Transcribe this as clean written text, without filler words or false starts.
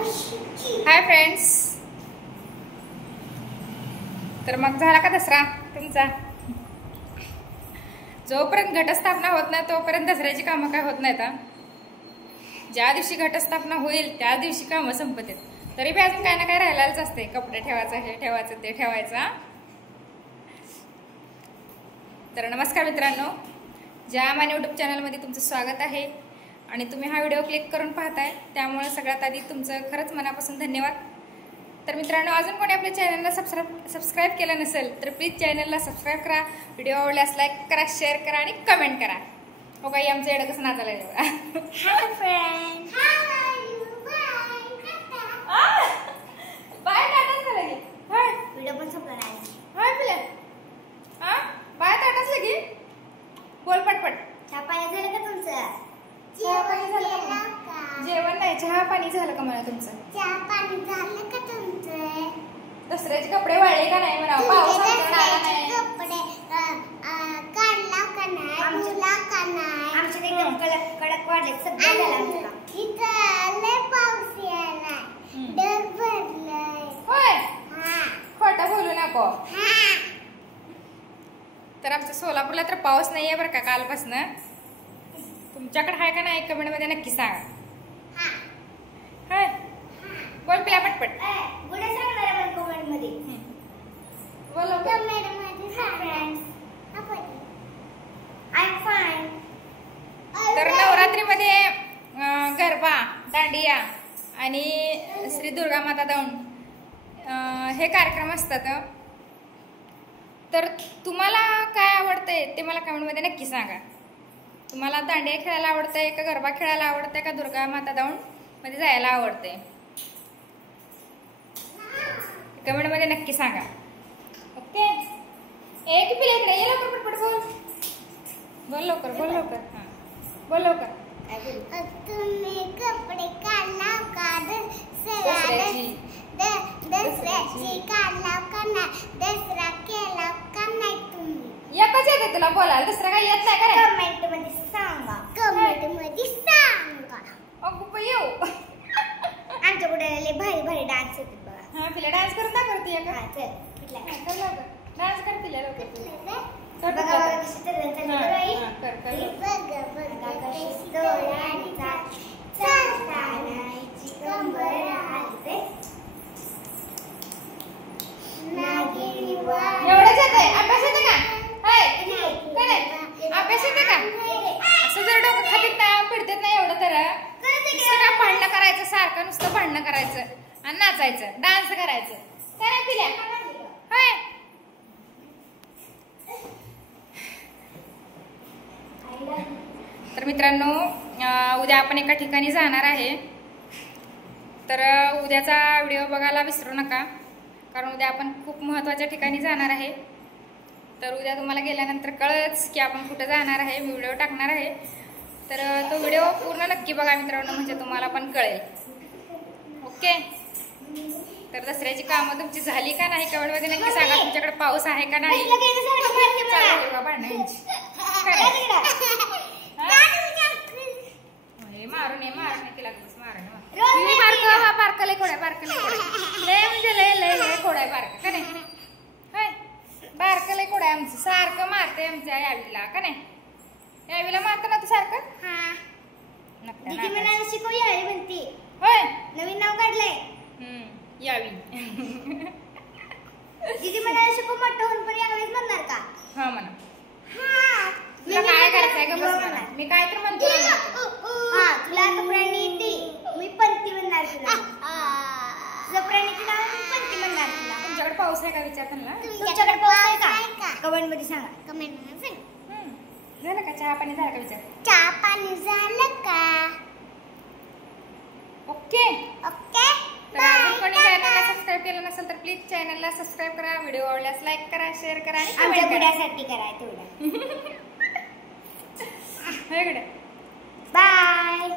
Hi friends. तर मग झाला का दसरा तुमचा? जोपर्यंत घटस्थापना होत नाही तोपर्यंत दसऱ्याची कामं काय होत नाहीत. ज्या दिवशी घटस्थापना होईल त्या दिवशी कामं संपतात. तरी बी अजून काय ना काय राहिलेलंच असते. कपडे ठेवायचं, हे ठेवायचं, ते ठेवायचं. तर नमस्कार मित्रांनो, जाम यूट्यूब चॅनलमध्ये तुमचं स्वागत आहे. आणि तुम्ही हा व्हिडिओ क्लिक करून पाहताय त्यामुळे सगळ्यात आधी तुमचं खरंच मनापासून धन्यवाद. तर मित्रांनो, अजून कोणी आपल्या चॅनलला सबस्क्राईब केलं नसेल तर प्लीज चॅनलला सबस्क्राईब करा. व्हिडिओ आवडल्यास लाईक करा, शेअर करा आणि कमेंट करा. हो काही आमचं एवढं कसं नाचायला येऊ. हाय फ्रेंड, बाय टाटाच झालं की हाय व्हिडिओ पण संपला नाही. हाय पिल्या बाय टाटाच लगी. बोल पटपट. चहा पाणी झालं का तुमचं? चहा पाणी झालं का? जेवण नाही, चहा पाणी झालं का मला तुमचं? चहा पाणी झालं का तुमचं? दसऱ्याचे कपडे वाळले का नाही म्हणा? पाऊस आला नाही. कपडे काढला का नाही? धुला का नाही? आमचे एकदम कडक वाढले. सगळं झालं आमचं. इथं लय पाऊस यायला. डग भरलंय. होय, हा खोटं बोलू नको. हा. तर आमच्या सोलापूरला तर पाऊस नाहीये बरं का कालपासनं. तुमच्याकडे आहे का नाही कमेंट मध्ये नक्की सांगा. हाय बोल पिला पटपट. गुड सांगणार आपण कमेंट मध्ये. बोल कमेंट मध्ये फ्रेंड्स. I am fine. तर नवरात्रीमध्ये गरबा, दांडिया आणि श्री दुर्गा माता दौंड हे कार्यक्रम असतात. तर तुम्हाला काय आवडतंय ते मला कमेंट मध्ये नक्की सांगा. तुम्हाला दांडिया खेळायला आवडतंय का गरबा खेळायला आवडतंय का दुर्गा माता दौंड मध्ये जायला आवडतंय? कमेंट मध्ये नक्की सांगा. ओके. एक पिले इकडे ये लवकर पटपट बोल. बोल लवकर, बोल लवकर. हा बोल लवकर. तुम्ही कपडे काढला का? दसऱ्याची काढला का नाही? दसरा केला का नाही तुम्ही? एकच येते तुला बोलायला, दुसरा काही येत नाही का? कमेंट मध्ये सांगा. कमेंट मध्ये सांगा. अगो येऊ. आमच्याकडे लय भारी भारी डान्स होते बघा. हा पिला डान्स करत दाखवते का? हा चल कुठला कर लवकर. डान्स कर पिला लवकर. बघा बघा कशी चालली बाई. कर कर. बघा बघा कशी डोळ्यांचा चालतानाची कंबर हलते. नागिनी एवढंच येते. अभ्यास येते का? हाय काय अभ्यास येते का? असं जर डोकं खालीत ना पिडतेत ना एवढं तर नुसतं भांडणं करायचं, सारखं नुसतं भांडणं करायचं आणि नाचायचं, डान्स करायचं. काय पिल्या हाय. तर मित्रांनो, उद्या आपण एका ठिकाणी जाणार आहे. तर उद्याचा व्हिडिओ बघायला विसरू नका, कारण उद्या आपण खूप महत्त्वाच्या ठिकाणी जाणार आहे. तर उद्या तुम्हाला गेल्यानंतर कळच की आपण कुठं जाणार आहे. मी व्हिडिओ टाकणार आहे. तर तो व्हिडिओ पूर्ण नक्की बघा मित्रांनो, म्हणजे तुम्हाला पण कळेल. ओके. तर दसऱ्याची कामं तुमची झाली का नाही कमेंटमध्ये नक्की सांगा. तुमच्याकडे पाऊस आहे का नाही? मारून ये तिला बारका लय खोड्या, बारका लय खोड्या, लय म्हणजे लय लय लय खोड्या बारका का नाही? हाय बारका लय खोड्या आमचं. सारखं मारते आमच्या यावीला का नाही? यावीला मारतो ना तू सारखं. दीदी मला शिकव यावी म्हणते. होय, नवीन नाव काढलंय. यावी. दीदी मला शिकव मोठं होऊन पण यावेळेस म्हणणार का? हा म्हणा. तुला काय करायचंय का? बस म्हणा. मी काय तर म्हणतो. हा तुला आता प्राणी येते. मी पंती म्हणणार तुला. तुझं प्राणीचं नाव मी पंती म्हणणार तुला. तुमच्याकडे पाऊस आहे का विचार त्यांना? तुमच्याकडे पाऊस आहे का? कमेंट मध्ये सांगा. कमेंट मध्ये सांगा. झालं का? चहा पाणी झालं का विचार? चहा पाणी झालं का? ओके. ओके. तर अजून कोणी चॅनलला सबस्क्राईब केलं नसेल तर प्लीज चॅनलला सबस्क्राईब करा. व्हिडिओ आवडल्यास लाईक करा, शेअर करा आणि आमच्या कमेंट करा. गुड्यासाठी करा तेवढं. हे गड्या. बाय.